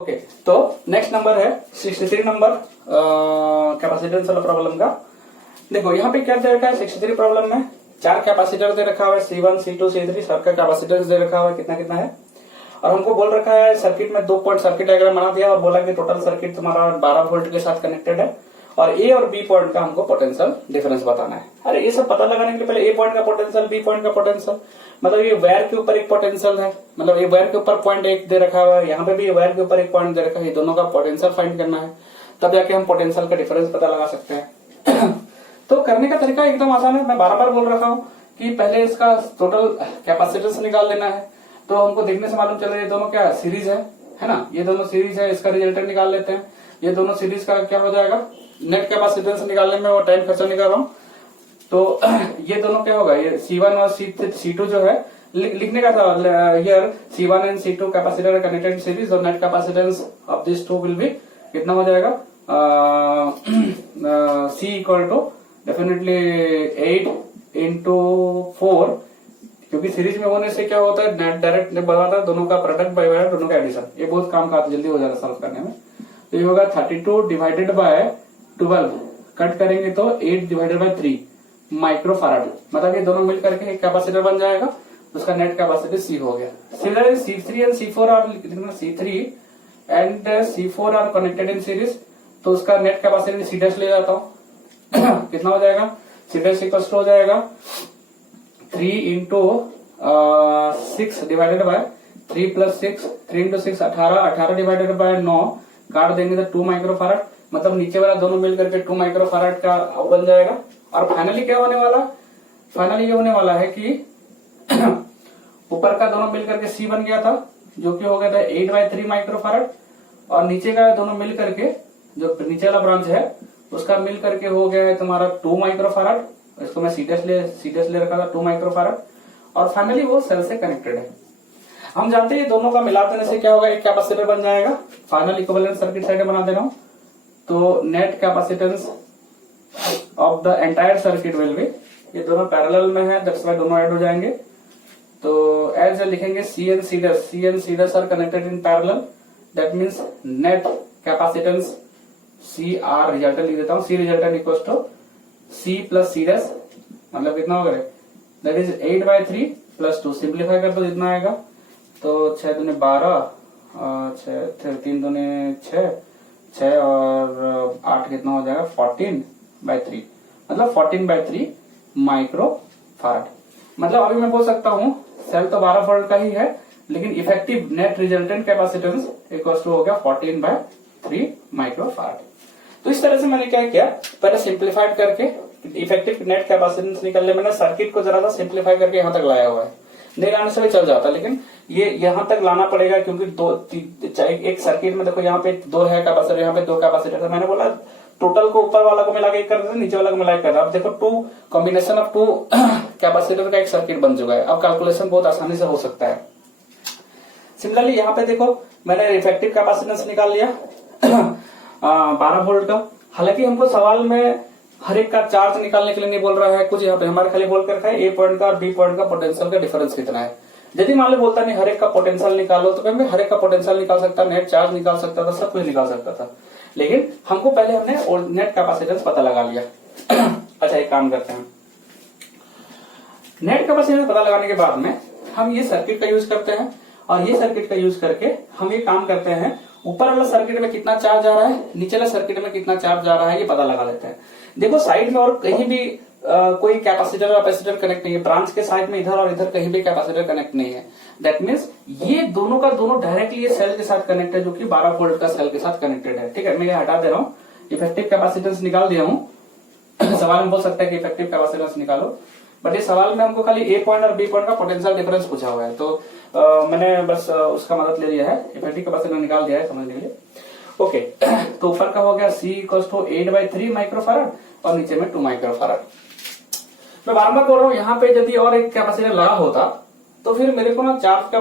Okay तो next number है 63 number capacitance वाला प्रॉब्लम का। देखो यहाँ पे क्या दे रखा है 63 प्रॉब्लम में चार कैपेसिटर दे रखा हुआ है C1 C2 C3 सबका कैपेसिटेंस दे रखा हुआ है कितना कितना है और हमको बोल रखा है सर्किट में 2 पॉइंट सर्किट डायग्राम बना दिया और बोला कि टोटल सर्किट तुम्हारा 12 वोल्ट के साथ कनेक्टेड है और ए और बी पॉइंट का हमको पोटेंशियल डिफरेंस बताना है। अरे ये सब पता लगाने के लिए पहले ए पॉइंट का पोटेंशियल बी पॉइंट का पोटेंशियल मतलब ये वायर के ऊपर एक पोटेंशियल है, मतलब ये वायर के ऊपर पॉइंट एक दे रखा हुआ है, यहाँ पे भी वायर के ऊपर एक पॉइंट दे रखा है, ये दोनों का पोटेंशियल फाइंड करना है तब जाके हम पोटेंशियल का डिफरेंस पता लगा सकते हैं। तो करने का तरीका एकदम आसान है, मैं बार बार बोल रखा हूँ कि पहले इसका टोटल कैपेसिटेंस निकाल लेना है। तो हमको देखने से मालूम चल रहा है ये दोनों क्या सीरीज है ना, ये दोनों सीरीज है, इसका रिजल्टेंट निकाल लेते हैं। ये दोनों सीरीज का क्या हो जाएगा, नेट कैपेसिटेंस निकालने में वो टाइम खर्चा निकाल रहा हूँ। तो ये दोनों क्या होगा, ये C1 और C2 जो है लिखने का था here C1 and C2 capacitor connected series और net capacitance of this two will be कितना हो जाएगा C equal to definitely 8 into 4 क्योंकि सीरीज में होने से क्या होता है नेट डायरेक्ट बताता है दोनों का प्रोडक्ट बाय वायर दोनों का एडिशन, ये बहुत काम का जल्दी हो जाएगा सॉल्व करने में। तो ये होगा 32 डिवाइडेड बाय 12 कट करेंगे तो 8 डिवाइडेड बाय 3 माइक्रो फैराड, मतलब ये दोनों मिल करके एक कैपेसिटर बन जाएगा, उसका नेट कैपेसिटी C हो गया। Similarly C3 and C4 are C3 and C4 are connected in series, तो उसका नेट कैपेसिटी C डैश ले जाता हूँ कितना हो जाएगा C डैश इक्वल हो जाएगा 3 into 6 divided by 3 plus 6 3 into 6 18 divided by 9 काट देंगे तो 2 माइक्रो फैराड, मतलब नीचे वाला दोनों मिल करके 2 माइक्रो फैराड का बन जाएगा। और फाइनली क्या होने वाला, फाइनली ये होने वाला है कि ऊपर का दोनों मिल करके C बन गया था जो कि हो गया था 8/3 माइक्रो फैराड और नीचे का दोनों मिल करके जो नीचे वाला ब्रांच है उसका मिल करके हो गया है तुम्हारा 2 माइक्रो फैराड, इसको मैं सीडीएस ले रखा था 2 माइक्रो फैराड और फाइनली वो सेल से कनेक्टेड है। हम जानते हैं दोनों का मिला देने से क्या होगा, एक कैपेसिटर बन जाएगा। फाइनल इक्विवेलेंट सर्किट साइड बना दे रहा हूं तो net capacitance of the entire circuit will B, ये दोनों पैरेलल में है दैट्स व्हाई दोनों ऐड हो जाएंगे। तो एज लिखेंगे C and C dash are connected in parallel, that means net capacitance CR resultant लिख देता हूं, C resultant equals to C plus C dash, मतलब कितना होगा दैट इज 8/3 प्लस 2, सिंप्लीफाई कर दो जितना आएगा तो 6 दूनी 12 3 दूनी 6 और 8 कितना हो जाएगा 14/3, मतलब 14/3 माइक्रो फैराड। मतलब अभी मैं बोल सकता हूँ सेल तो 12 वोल्ट का ही है लेकिन effective net resultant capacitance equal to हो गया 14/3 माइक्रो फैराड। तो इस तरह से मैंने क्या किया, पहले सिंप्लीफाइड करके इफेक्टिव नेट कैपेसिटेंस निकलने मैंने सर्किट को जरा सा सिंप्लीफाई करके यहाँ तक लाया हुआ है, नहीं लाने से भी चल जाता लेकिन ये यहाँ तक लाना पड़ेगा क्योंकि एक सर्किट में देखो यहाँ पे 2 है कैपेसिटर, यहाँ पे 2 कैपेसिटर है। मैंने बोला टोटल को ऊपर वाला को मिला के कर देते नीचे वाला को मिला के कर रहा। अब देखो 2 कॉम्बिनेशन ऑफ 2 कैपेसिटर का एक सर्किट बन चुका है, अब कैलकुलेशन बहुत आसानी से हो सकता है। सिमिलरली यहाँ पे देखो मैंने इफेक्टिव कैपेसिटेंस निकाल लिया 12 वोल्ट का। हालांकि हमको सवाल में हर एक का चार्ज निकालने के लिए नहीं बोल रहा है, कुछ यहाँ पे हमारे खाली बोल कर रखा है ए पॉइंट का और बी पॉइंट का पोटेंशियल का डिफरेंस कितना है। यदि मान लो बोलता नहीं हर एक का पोटेंशियल निकालो तो मैं हर एक का पोटेंशियल निकाल सकता, नेट चार्ज निकाल सकता था, सब कुछ निकाल सकता था, लेकिन हमको पहले हमने नेट कैपेसिटेंस पता लगा लिया। अच्छा एक काम करते हैं, नेट कैपेसिटेंस पता लगाने के बाद में हम ये सर्किट का यूज करते हैं और ये सर्किट का यूज करके हम ये काम करते हैं ऊपर वाला सर्किट में कितना चार्ज आ रहा है, नीचे वाला सर्किट में कितना चार्ज आ रहा है ये पता लगा लेते हैं। देखो साइड में और कहीं भी कोई कैपेसिटर कैपेसिटर कनेक्ट नहीं है, ब्रांच के साइड में इधर और इधर कहीं भी कैपेसिटर कनेक्ट नहीं है, दैट मीन्स ये दोनों का दोनों डायरेक्टली ये सेल के साथ कनेक्ट है जो कि 12 वोल्ट का सेल के साथ कनेक्टेड है। ठीक है, मैं ये हटा दे रहा हूँ, इफेक्टिव कैपेसिटेंस निकाल दिया हूँ। सवाल में बोल सकता है कि इफेक्टिव कैपेसिटेंस निकालो, बट ये सवाल में हमको खाली ए पॉइंट और बी पॉइंट का पोटेंशियल डिफरेंस पूछा हुआ है तो मैंने बस उसका मदद ले लिया है, इफेक्टिव कैपेसिटेंस निकाल दिया है समझने के लिए। ओके तो ऊपर का हो गया C equal to 8/3 micro farad और नीचे में 2 माइक्रो फैराड। मैं बार बार बोल रहा हूँ यहाँ पे यदि और एक कैपेसिटर लगा होता तो फिर मेरे को ना चार्ज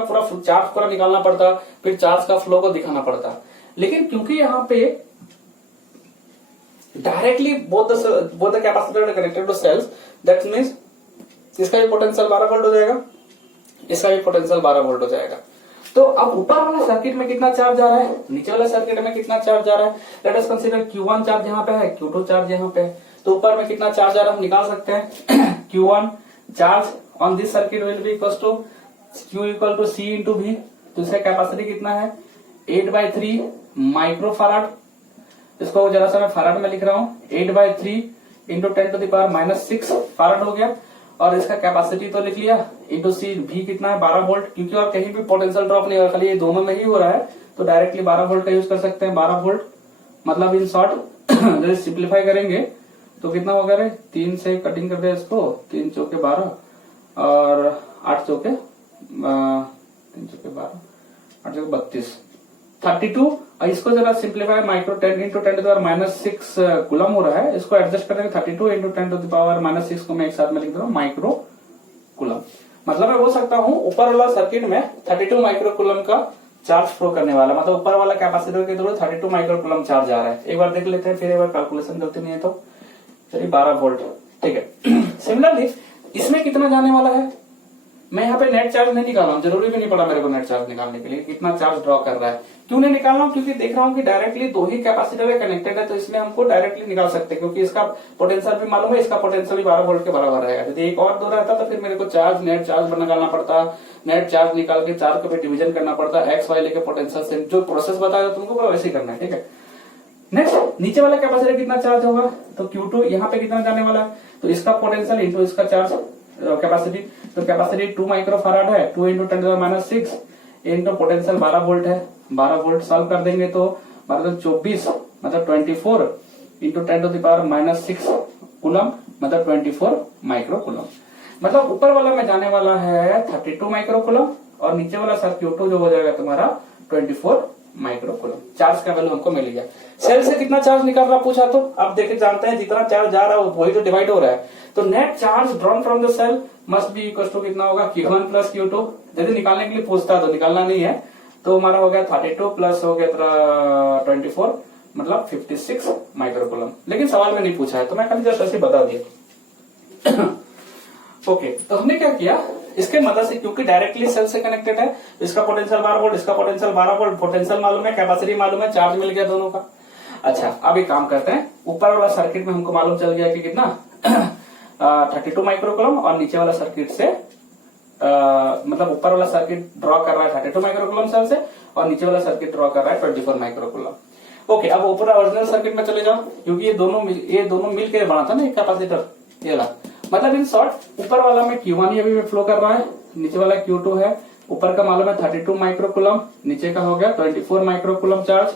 पूरा निकालना पड़ता, फिर चार्ज का फ्लो को दिखाना पड़ता, लेकिन क्योंकि यहाँ पे directly both the capacitor connected to cells, that means इसका भी पोटेंशियल 12 वोल्ट हो जाएगा, इसका भी पोटेंशियल 12 वोल्ट हो जाएगा। तो अब ऊपर वाला सर्किट में कितना चार्ज आ रहा है, नीचे वाला सर्किट में कितना चार्ज आ रहा है। Let us consider Q1 charge यहाँ पे है, Q2 चार्ज यहाँ पे है, तो ऊपर में कितना चार्ज आ रहा है हम निकाल सकते हैं। Q1 charge on this circuit will be equal to Q equal to C into V। तो इसका कैपेसिटी कितना है 8/3 माइक्रो फैराड। इसको जरा सा मैं फैराड में लिख रहा हूँ, 8/3 इंटू 10⁻⁻6 फैराड हो गया। और इसका कैपेसिटी तो लिख लिया, इंटू सी भी कितना है 12 वोल्ट, क्योंकि और कहीं भी पोटेंशियल ड्रॉप नहीं हो रहा, खाली ये दोनों में ही हो रहा है, तो डायरेक्टली 12 वोल्ट का यूज कर सकते हैं। 12 वोल्ट मतलब इन शॉर्ट जब सिंप्लीफाई करेंगे तो कितना होगा रे, 3 से कटिंग कर दे इसको, 3 चौके 12 और 8 चौके 32 32। इसको जरा सिंप्लीफाई, माइक्रो 10 इंटू 10⁻⁻6 कूलम हो रहा है, इसको एडजस्ट करेंगे 32 इंटू 10⁻⁻6 को मैं एक साथ में लिख दे रहा हूँ माइक्रो कूलम। मतलब मैं बोल सकता हूँ ऊपर वाला सर्किट में 32 माइक्रो कूलम का चार्ज फ्लो करने वाला, मतलब ऊपर वाला कैपेसिटर के थ्रू 32 माइक्रो कूलम चार्ज आ रहा है। एक बार देख लेते हैं, फिर एक बार कैलकुलेशन करते नहीं है तो चलिए 12 वोल्ट, ठीक है। सिमिलरली इसमें कितना जाने वाला है, मैं यहाँ पे नेट चार्ज नहीं निकाल रहा हूँ, जरूरी भी नहीं पड़ा मेरे को नेट चार्ज निकालने के लिए कितना चार्ज ड्रॉ कर रहा है। क्यों नहीं निकाल रहा हूँ, क्योंकि देख रहा हूँ कि डायरेक्टली दो ही कैपेसिटर कनेक्टेड है, तो इसमें हमको डायरेक्टली निकाल सकते हैं, क्योंकि इसका पोटेंशियल भी मालूम है, इसका पोटेंशियल भी 12 वोल्ट के बराबर रहेगा। यदि एक और दो रहता तो फिर मेरे को चार्ज नेट चार्ज निकालना पड़ता, नेट चार्ज निकाल के चार्ज को भी डिवीजन करना पड़ता, एक्स वाई लेके पोटेंशियल से जो प्रोसेस बताया तुमको वैसे ही करना है, ठीक है। नेक्स्ट नीचे वाला कैपेसिटर कितना चार्ज होगा, तो Q2 यहाँ पे कितना जाने वाला है, तो इसका पोटेंशियल इंटू इसका चार्ज कैपेसिटी, तो कैपेसिटी 2 माइक्रो फैराड है, 2 इंटू 10⁻⁶ इंटू पोटेंशियल 12 वोल्ट है, 12 वोल्ट सॉल्व कर देंगे तो मतलब 24 मतलब 24 इंटू 10⁻⁻6 कूलम मतलब 24 माइक्रो कूलम। मतलब ऊपर वाला में जाने वाला है 32 माइक्रो कूलम और नीचे वाला सर Q2 जो हो जाएगा तुम्हारा 24 माइक्रो कूलम। चार्ज का वैल्यू हमको मिल गया। सेल से कितना चार्ज निकल रहा पूछा तो आप देखे जानते हैं जितना चार्ज जा रहा है वही तो डिवाइड हो रहा है, तो net charge drawn from the cell must be equal to कितना होगा Q1 प्लस Q2। यदि निकालने के लिए पूछता तो निकालना नहीं है, तो हमारा हो गया 32 प्लस हो गया 24 मतलब 56 माइक्रो कूलम। लेकिन सवाल में नहीं पूछा है तो मैं खाली जस्ट ऐसे बता दिया। ओके, तो हमने क्या किया इसके मदद से, क्योंकि डायरेक्टली सेल से कनेक्टेड है, इसका पोटेंशियल 12 वोल्ट, इसका पोटेंशियल 12 वोल्ट, पोटेंशियल मालूम है, कैपेसिटी मालूम है, चार्ज मिल गया दोनों का। अच्छा, अब एक काम करते हैं, ऊपर वाला सर्किट में हमको मालूम चल गया कि कितना 32 माइक्रो कूलम और नीचे वाला सर्किट से मतलब ऊपर वाला सर्किट ड्रॉ कर रहा है 32 माइक्रो कूलम सेल से और नीचे वाला सर्किट ड्रॉ कर रहा है 24 माइक्रो कूलम। ओके, अब ऊपर ओरिजिनल सर्किट में चले जाओ, क्योंकि ये दोनों मिल के बना था ना एक कैपेसिटर, ये वाला। मतलब इन शॉर्ट ऊपर वाला में Q1 ही अभी फ्लो कर रहा है, नीचे वाला Q2 है, ऊपर का मालूम है 32 माइक्रो कूलम, नीचे का हो गया 24 माइक्रो कूलम चार्ज,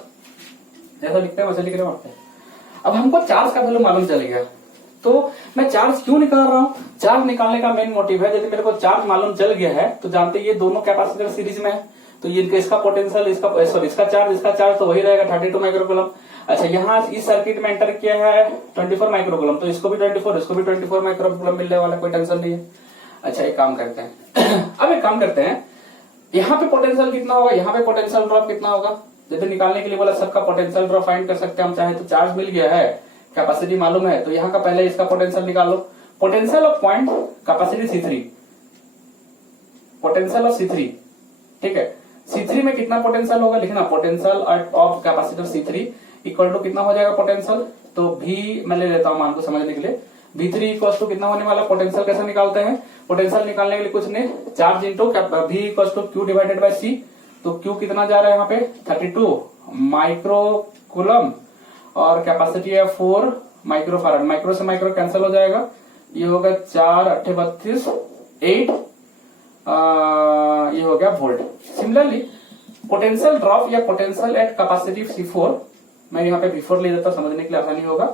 जैसा लिखते हैं वैसे लिख रहे हैं। अब हमको चार्ज का वैल्यू मालूम चल गया, तो मैं चार्ज क्यों निकाल रहा हूँ, चार्ज निकालने का मेन मोटिव है, यदि मेरे को चार्ज मालूम चल गया है तो जानते ये दोनों कैपेसिटर सीरीज में है, तो ये इसका पोटेंशियल इसका चार्ज तो वही रहेगा 32 माइक्रो कूलम। अच्छा, यहाँ इस सर्किट में एंटर किया है 24 माइक्रो कूलम, तो इसको भी 24 इसको भी 24 माइक्रो कूलम मिलने वाला, कोई टेंशन नहीं है। अच्छा, एक काम करते हैं अब एक काम करते हैं, यहाँ पे पोटेंशियल कितना होगा, यहाँ पे पोटेंशियल ड्रॉप कितना होगा, जैसे निकालने के लिए बोला सबका पोटेंशियल ड्रॉप फाइंड कर सकते हैं हम चाहे तो। चार्ज मिल गया है, कैपेसिटी मालूम है, तो यहाँ का पहले इसका पोटेंशियल निकालो। Potential of point capacity C3, potential of C3, ठीक है। C3 में कितना पोटेंशियल होगा लिखना, potential of capacitor C3 equal to कितना हो जाएगा पोटेंशियल, तो भी मैं ले लेता हूं मान को समझने के लिए, V3 इक्वल टू कितना होने वाला, पोटेंशियल कैसे निकालते हैं, पोटेंशियल निकालने के लिए कुछ नहीं, charge into V equal to Q divided by C, तो Q कितना जा रहा है यहाँ पे 32 माइक्रो कूलम और कैपेसिटी है 4 माइक्रो फैराड, माइक्रो से माइक्रो कैंसिल हो जाएगा, ये होगा 4 8 32 8 ये हो गया वोल्ट। सिमिलरली पोटेंशियल ड्रॉप या पोटेंशियल एट कैपेसिटी C4, मैं यहाँ पे V4 ले देता हूं समझने के लिए आसानी होगा,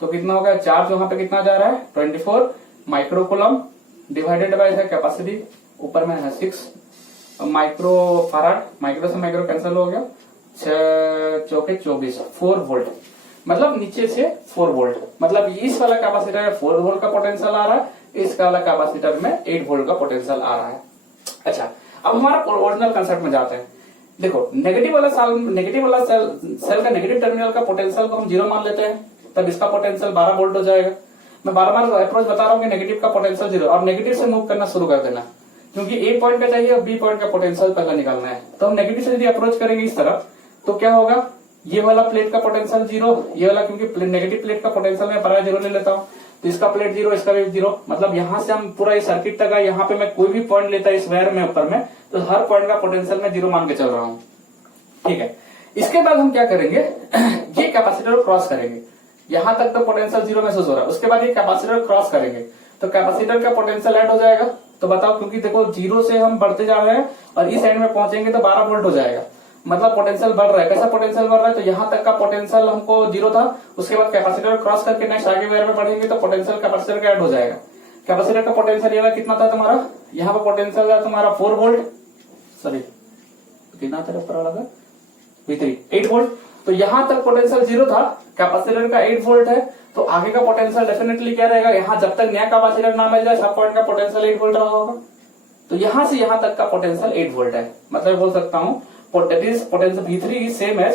तो कितना होगा, चार्ज वहां पे कितना जा रहा है 24 micro coulomb divided by capacity, ऊपर में है 6 माइक्रो फैराड, माइक्रो से माइक्रो कैंसिल हो गया, 6 चौके 24 4 वोल्ट, मतलब नीचे से 4 वोल्ट, मतलब इस वाला कैपेसिटर में 4 वोल्ट का पोटेंशियल आ रहा है, इस वाला कैपेसिटर में 8 वोल्ट का पोटेंशियल आ रहा है। अच्छा, अब हमारा ओरिजिनल कंसेप्ट में जाते हैं। देखो, नेगेटिव वाला सेल का नेगेटिव टर्मिनल का पोटेंशियल को हम 0 मान लेते हैं, तब इसका पोटेंशियल 12 वोल्ट हो जाएगा। मैं बार बार अप्रोच बता रहा हूँ कि नेगेटिव का पोटेंशियल 0, और नेगेटिव से मूव करना शुरू कर देना, क्योंकि ए पॉइंट का चाहिए और बी पॉइंट का पोटेंशियल पहले निकालना है। तो हम नेगेटिव से यदि अप्रोच करेंगे इस तरह तो क्या होगा, ये वाला प्लेट का पोटेंशियल जीरो, ये वाला क्योंकि नेगेटिव प्लेट का पोटेंशियल मैं पराया जीरो ले लेता हूँ, तो इसका प्लेट जीरो, इसका भी जीरो। मतलब यहां से हम पूरा इस सर्किट तक आए, यहाँ पे मैं कोई भी पॉइंट लेता इस वायर में ऊपर में, तो हर पॉइंट का पोटेंशियल मैं जीरो मान के चल रहा हूँ। ठीक है, इसके बाद हम क्या करेंगे, ये कैपेसिटर को क्रॉस करेंगे, यहां तक तो पोटेंशियल जीरो महसूस हो रहा है। उसके बाद ये कैपेसिटर क्रॉस करेंगे तो कैपेसिटर का पोटेंशियल ऐड हो जाएगा। तो बताओ, क्योंकि देखो जीरो से हम बढ़ते जा रहे हैं और इस एंड में पहुंचेंगे तो 12 वोल्ट हो जाएगा, मतलब पोटेंशियल बढ़ रहा है। कैसा पोटेंशियल बढ़ रहा है, तो यहाँ तक का पोटेंशियल हमको जीरो था, उसके बाद कैपेसिटर क्रॉस करके नेक्स्ट आगे वायर में बढ़ेंगे तो पोटेंशियल कैपेसिटर का ऐड हो जाएगा। कैपेसिटर का पोटेंशियल ये कितना था तुम्हारा, यहाँ पे पोटेंशियल था तुम्हारा 4 वोल्ट, सॉरी कितना था ऊपर वाला था V3 8 वोल्ट। तो यहां तक पोटेंशियल जीरो था, कैपेसिटर का 8 वोल्ट है, तो आगे का पोटेंशियल डेफिनेटली क्या रहेगा, यहाँ जब तक नया कैपेसिटर ना मिल जाए सब पॉइंट का पोटेंशियल 8 वोल्ट रहा होगा। तो यहां से यहां तक का पोटेंशियल 8 वोल्ट है। मतलब बोल सकता हूं potential V3 is same as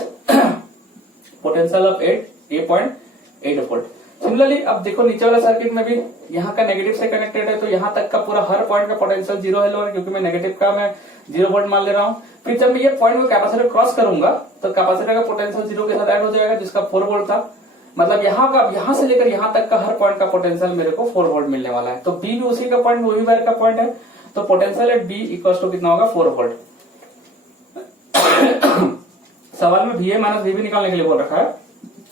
potential of 8.8 volt. Similarly अब देखो नीचे वाला सर्किट में भी यहाँ का नेगेटिव से कनेक्टेड है, तो यहाँ तक का पूरा हर पॉइंट का पोटेंशियल जीरो है लो, क्योंकि मैं नेगेटिव का मैं 0 वोल्ट मान ले रहा हूँ। फिर जब मैं ये पॉइंट में कैपेसिटर क्रॉस करूंगा तो कैपेसिटर का पोटेंशियल जीरो के साथ ऐड हो जाएगा, जिसका 4 वोल्ट था। मतलब यहाँ से लेकर यहाँ तक का हर पॉइंट का पोटेंशियल मेरे को 4 वोल्ट मिलने वाला है। तो बी भी उसी का पॉइंट, वही वायर का पॉइंट है, तो potential at B equal to कितना होगा, 4 वोल्ट। सवाल में VA माइनस VB निकालने के लिए बोल रखा है,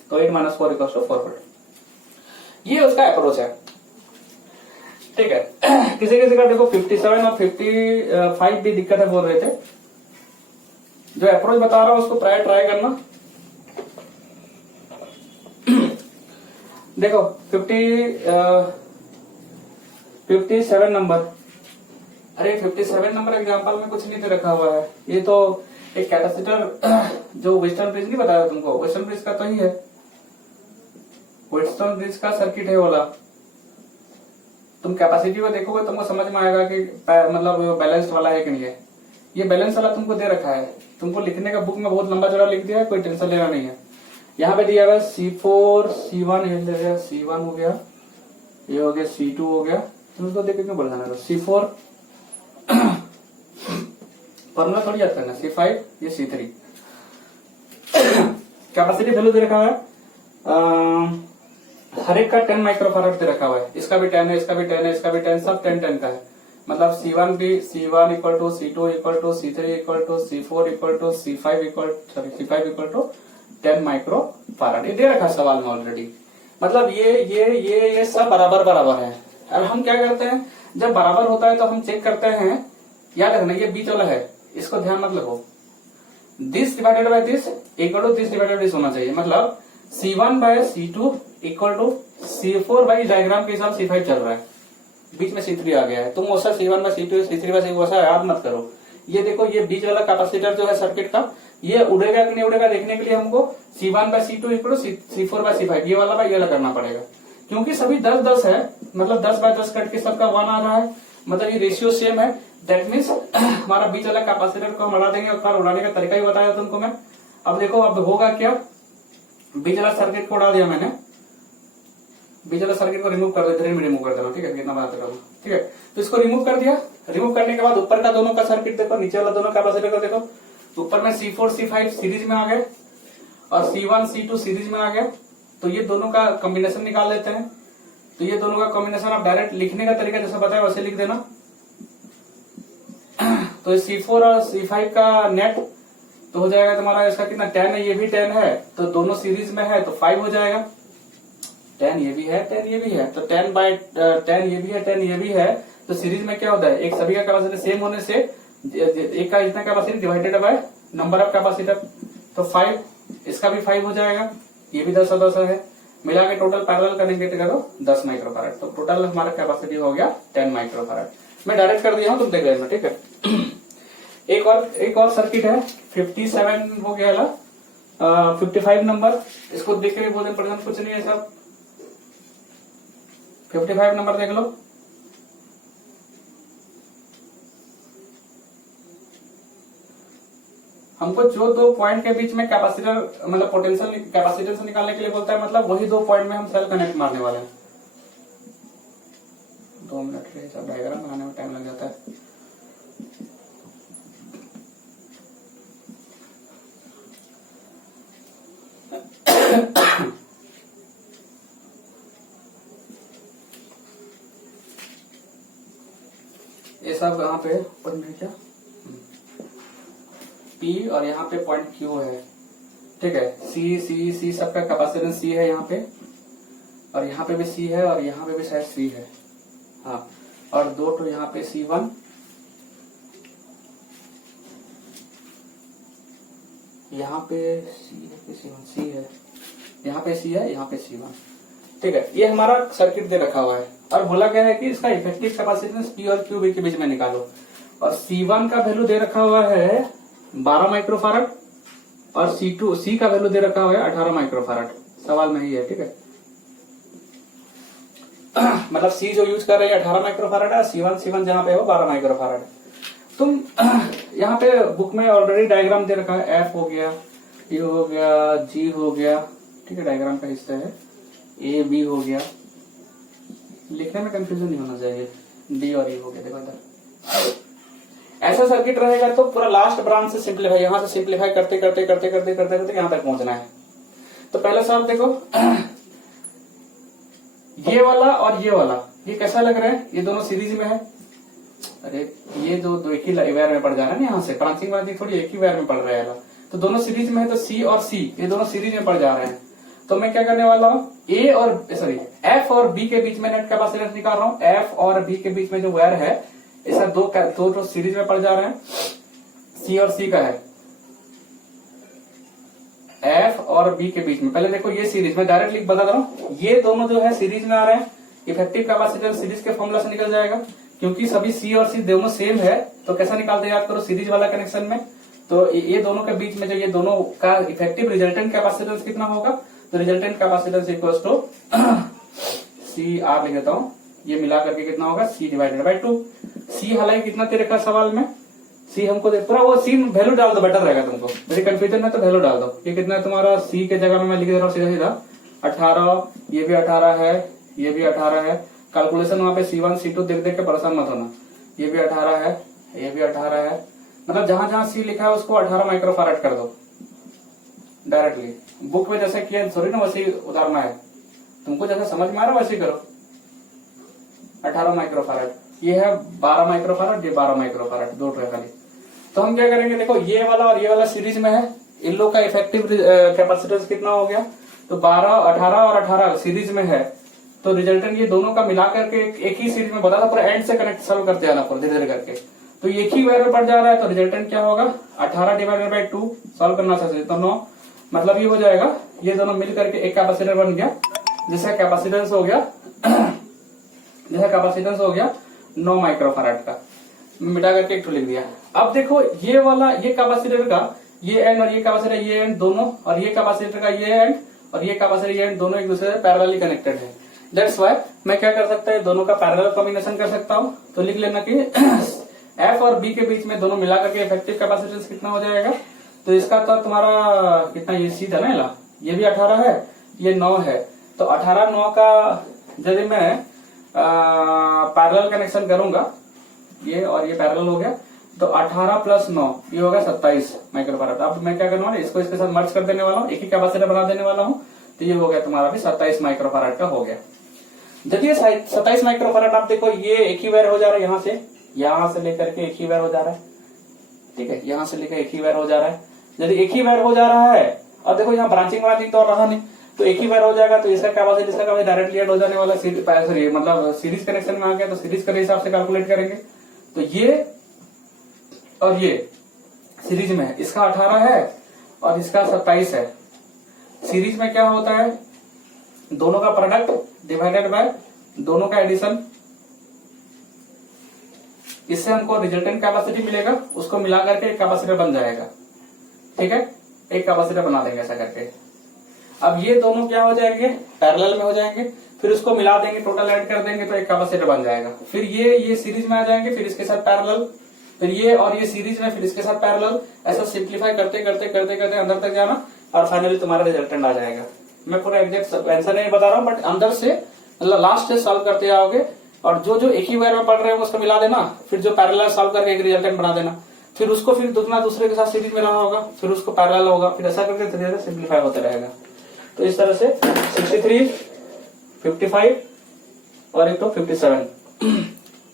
तो 8 माइनस 4 इक्वल टू 4 वोल्ट। ये उसका अप्रोच है। ठीक है, किसी किसी का देखो 57 और 55 भी दिक्कत है बोल रहे थे। जो अप्रोच बता रहा हूं उसको प्राय ट्राई करना। देखो 57 नंबर, अरे 57 नंबर एग्जांपल में कुछ नहीं दे रखा हुआ है। ये तो एक कैपेसिटर जो वेस्टर्न ब्रिज नहीं बताया तुमको, वेस्टर्न ब्रिज का तो ही है, वेस्टर्न ब्रिज का सर्किट है वाला। तुम कैपेसिटी को देखोगे तुमको समझ में आएगा कि मतलब बैलेंस्ड वाला है कि नहीं है। ये बैलेंस वाला तुमको दे रखा है, तुमको लिखने का बुक में बहुत लंबा चौड़ा लिख दिया है, कोई टेंशन लेना नहीं है। यहाँ पे दिया हुआ है C4 C1, ये C1 हो गया, ये हो गया C2 हो गया, तुम उसको देख के बढ़ाना है C4 फॉर्मूला थोड़ी याद करना, C5 ये C3। कैपेसिटी वैल्यू दे रखा है, हर एक का 10 माइक्रोफैराड दे रखा हुआ है, इसका भी 10 है, इसका भी 10 है, इसका भी 10, सब 10 का है। मतलब C1 भी C1 equal to C2 equal to C3 equal to C4 equal to C5 equal to 10 microfarad, ये दे रखा है सवाल में ऑलरेडी। मतलब ये सब बराबर बराबर है। अब हम क्या करते हैं, जब बराबर होता है तो हम चेक करते हैं, याद रखना ये बीच वाला है, इसको ध्यान मत रखो, this divided by this equal to this divided this होना चाहिए। मतलब C1 by C2 equal to C4 by diagram के हिसाब C5 चल रहा है, बीच में C3 आ गया है। तुम वैसा C1 by C2 C3 bye C4 वैसा याद मत करो। ये देखो ये बीच वाला कैपेसिटर जो है सर्किट का, ये उड़ेगा कि नहीं उड़ेगा देखने के लिए हमको C1 by C2 equal to C4 bye C5 ये वाला बाय ये वाला करना पड़ेगा, क्योंकि सभी 10-10 है, मतलब 10 बाय 10 कट के सबका 1 आ रहा है, मतलब ये रेशियो सेम है। दैट मीन्स हमारा बीच वाला कैपेसिटर को हम उड़ा देंगे, और उड़ाने का तरीका ही बताया तुमको मैं। अब देखो अब होगा क्या, बीच वाला सर्किट को उड़ा दिया मैंने, बीच वाला सर्किट को रिमूव कर देते, रिमूव कर देना, ठीक है, कितना बताते रहो, ठीक है। तो इसको रिमूव कर दिया, रिमूव करने के बाद ऊपर का दोनों का सर्किट देखो, नीचे वाला दोनों कैपेसिटर को देखो, तो ऊपर में C4 C5 सीरीज में आ गए और C1 C2 सीरीज में आ गए, तो ये दोनों का कॉम्बिनेशन निकाल लेते हैं। तो ये दोनों का कॉम्बिनेशन आप डायरेक्ट लिखने का तरीका जैसा बताया वैसे लिख देना। तो C4 और C5 का नेट तो हो जाएगा तुम्हारा, इसका कितना 10 है, ये भी 10 है, तो दोनों सीरीज में है तो 5 हो जाएगा। 10 ये भी है, 10 ये भी है, तो 10 बाय 10 ये भी है, 10 ये भी है, तो सीरीज में क्या होता है, एक सभी का कैपेसिटी सेम होने से एक का इतना capacity divided by number of capacitor, तो 5, इसका भी 5 हो जाएगा, ये भी 10 और 10 है, मिला के टोटल पैरेलल करेंगे तो करो 10 माइक्रोफैराड, तो टोटल हमारा कैपेसिटी हो गया 10 माइक्रोफैराड। मैं डायरेक्ट कर दिया हूं, तुम देख लेना, ठीक है। एक और सर्किट है 57 हो गया ना, 55 नंबर, इसको देख के भी बहुत इंपॉर्टेंट कुछ नहीं है सब। 55 नंबर देख लो, हमको जो दो पॉइंट के बीच में कैपेसिटर मतलब पोटेंशियल कैपेसिटेंस निकालने के लिए बोलता है, मतलब वही दो पॉइंट में हम सेल कनेक्ट मारने वाले हैं। 2 मिनट के सब डायग्राम बनाने में टाइम लग जाता है। ये सब यहाँ पे पॉइंट है क्या, P और यहाँ पे पॉइंट Q है, ठीक है। C सबका कैपेसिटेंस C है यहाँ पे, और यहाँ पे भी C है, और यहाँ पे भी शायद C है, हाँ। और दो तो यहाँ पे C1, यहाँ पे C है, C है, यहाँ पे C है, यहाँ पे C1, ठीक है। ये हमारा सर्किट दे रखा हुआ है, और बोला गया है कि इसका इफेक्टिव कैपेसिटेंस P और QB के बीच में निकालो। और C1 का वैल्यू दे रखा हुआ है 12 माइक्रोफारड, और C का वैल्यू दे रखा हुआ है 18 माइक्रोफारड। सवाल में ही है, ठीक है। मतलब C जो यूज कर रहे हैं 18 माइक्रोफारड है, C1 जहाँ पे है वो 12 माइक्रोफारड। तुम यहाँ पे बुक में ऑलरेडी डायग्राम दे रखा है, F हो गया, E हो गया, G हो गया, ठीक है, डायग्राम का हिस्सा है, A B हो गया, लिखने में कंफ्यूजन नहीं होना चाहिए, D और E हो गया। देखो इधर ऐसा सर्किट रहेगा तो पूरा लास्ट ब्रांच से सिंप्लीफाई, यहां से सिंप्लीफाई करते करते करते करते करते करते यहां तक पहुंचना है। तो पहले सवाल देखो, ये वाला और ये वाला, ये कैसा लग रहा है, ये दोनों सीरीज में है। अरे ये दो एक ही वायर में पड़ जा रहा है ना, यहाँ से ब्रांचिंग ब्रांचिंग थोड़ी एक ही वायर में पड़ रहा है, तो दोनों सीरीज में है, तो C और C ये दोनों सीरीज में पड़ जा रहे हैं। तो मैं क्या करने वाला हूँ, F और B के बीच में नेट कैपेसिटेंस निकाल रहा हूँ। F और B के बीच में जो वायर है, ऐसा दो सीरीज में पड़ जा रहे हैं, C और C का है, F और B के बीच में। पहले देखो ये सीरीज में डायरेक्टली बता रहा हूँ, ये दोनों जो है सीरीज में आ रहे हैं, इफेक्टिव कैपेसिटेंस सीरीज के फॉर्मूला से निकल जाएगा, क्योंकि सभी C और C दोनों सेम है। तो कैसा निकालते याद करो, सीरीज वाला कनेक्शन में, तो ये दोनों के बीच में जो ये दोनों का इफेक्टिव रिजल्टेंट कैपेसिटेंस कितना होगा, तो resultant capacitance equals to CR लिख देता हूँ, ये मिला करके कितना होगा, C डिवाइडेड बाई 2। C हालांकि कितना दे रखा सवाल में, C हमको पूरा वो C वैल्यू डाल दो, बेटर रहेगा तुमको, मेरी कंफ्यूजन में तो वैल्यू डाल दो। ये कितना है तुम्हारा, C के जगह में मैं लिख दे रहा हूँ सीधा सीधा 18, ये भी 18 है, ये भी 18 है। कैलकुलेशन वहां पे C1 C2 देख देख के परेशान मत होना, ये भी 18 है, ये भी 18 है, मतलब जहां जहां C लिखा है उसको 18 माइक्रोफारड कर दो डायरेक्टली। बुक में जैसे किया सॉरी ना वैसे ही उतारना है, तुमको जैसा समझ में आ रहा है वैसे ही करो। 18 माइक्रोफारड, ये है 12 माइक्रोफारड, ये 12 माइक्रोफारड, दो ट्रे खाली। तो हम क्या करेंगे, देखो ये वाला और ये वाला सीरीज में है, इन लोग का इफेक्टिव कैपेसिटेंस कितना हो गया, तो 12, 18 और 18 सीरीज में है, तो रिजल्टेंट ये दोनों का मिलाकर के एक ही सीरीज में बता था, पूरा एंड से कनेक्ट सॉल्व करते जाना पूरा धीरे धीरे करके। तो एक ही वायर में पड़ जा रहा है, तो रिजल्टेंट क्या होगा, 18 डिवाइडेड बाई 2 सॉल्व करना चाहिए, तो 9, मतलब ये हो जाएगा, ये दोनों मिल करके एक कैपेसिटर बन गया, जिसका कैपेसिटेंस हो गया 9 माइक्रोफारड का, मिटा करके एक लिख दिया। अब देखो ये वाला, ये कैपेसिटर का ये एंड और ये कैपेसिटर ये एंड दोनों, और ये कैपेसिटर का ये एंड और ये कैपेसिटर ये एंड दोनों एक दूसरे से पैरेलली कनेक्टेड है। दैट्स वाई मैं क्या कर सकता है, दोनों का पैरेलल कॉम्बिनेशन कर सकता हूँ। तो लिख लेना कि F और B के बीच में दोनों मिलाकर के इफेक्टिव कैपेसिटेंस कितना हो जाएगा, तो इसका तो तुम्हारा कितना, ये C था ना, ये भी 18 है, ये 9 है, तो 18 9 का यदि मैं पैरेलल कनेक्शन करूंगा, ये और ये पैरेलल हो गया, तो 18 प्लस 9 ये होगा 27 माइक्रोफारड। अब मैं क्या करने वाला, इसको इसके साथ मर्ज कर देने वाला हूँ, एक ही कैपेसिटर बना देने वाला हूँ, तो ये हो गया तुम्हारा भी 27 माइक्रोफारड का हो गया। जब ये 27 माइक्रोफारड, आप देखो ये एक ही वायर हो जा रहा है, यहां से लेकर के एक ही वायर हो जा रहा है, ठीक है, यहां से लेकर एक ही वायर हो जा रहा है। यदि एक ही वायर हो जा रहा है, और देखो यहाँ ब्रांचिंग तो और रहा नहीं, तो एक ही वायर हो जाएगा, तो इसका कैपेसिटी इसका कैपेसिटी डायरेक्टली ऐड हो जाने वाला, मतलब सीरीज कनेक्शन में आ गया, तो सीरीज के हिसाब से कैलकुलेट करेंगे। तो ये और ये सीरीज में है, इसका 18 है और इसका 27 है। सीरीज में क्या होता है, दोनों का प्रोडक्ट डिवाइडेड बाय दोनों का एडिशन, इससे हमको रिजल्टेंट कैपेसिटी मिलेगा, उसको मिला करके एक कैपेसिटर बन जाएगा, ठीक है, एक कैपेसिटर बना देंगे ऐसा करके। अब ये दोनों क्या हो जाएंगे, पैरेलल में हो जाएंगे, फिर उसको मिला देंगे, टोटल ऐड कर देंगे, तो एक कैपेसिटर बन जाएगा। फिर ये सीरीज में आ जाएंगे, फिर इसके साथ पैरेलल, फिर ये और ये सीरीज में, फिर इसके साथ पैरेलल, ऐसा सिंप्लीफाई करते करते करते करते अंदर तक जाना, और फाइनली तुम्हारा रिजल्टेंट आ जाएगा। मैं पूरा एग्जैक्ट आंसर नहीं बता रहा हूँ, बट अंदर से मतलब लास्ट से सॉल्व करते आओगे, और जो एक ही वायर में पढ़ रहे हो उसको मिला देना, फिर जो पैरेलल सॉल्व करके एक रिजल्टेंट बना देना, फिर उसको फिर दूसरा दूसरे के साथ सीरीज में रहा होगा, फिर उसको पैरेलल होगा, फिर ऐसा करके धीरे धीरे सिंप्लीफाई होते रहेगा। तो इस तरह से 63, 55 और एक तो 57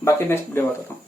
बाकी नेक्स्ट वीडियो बताता हूँ।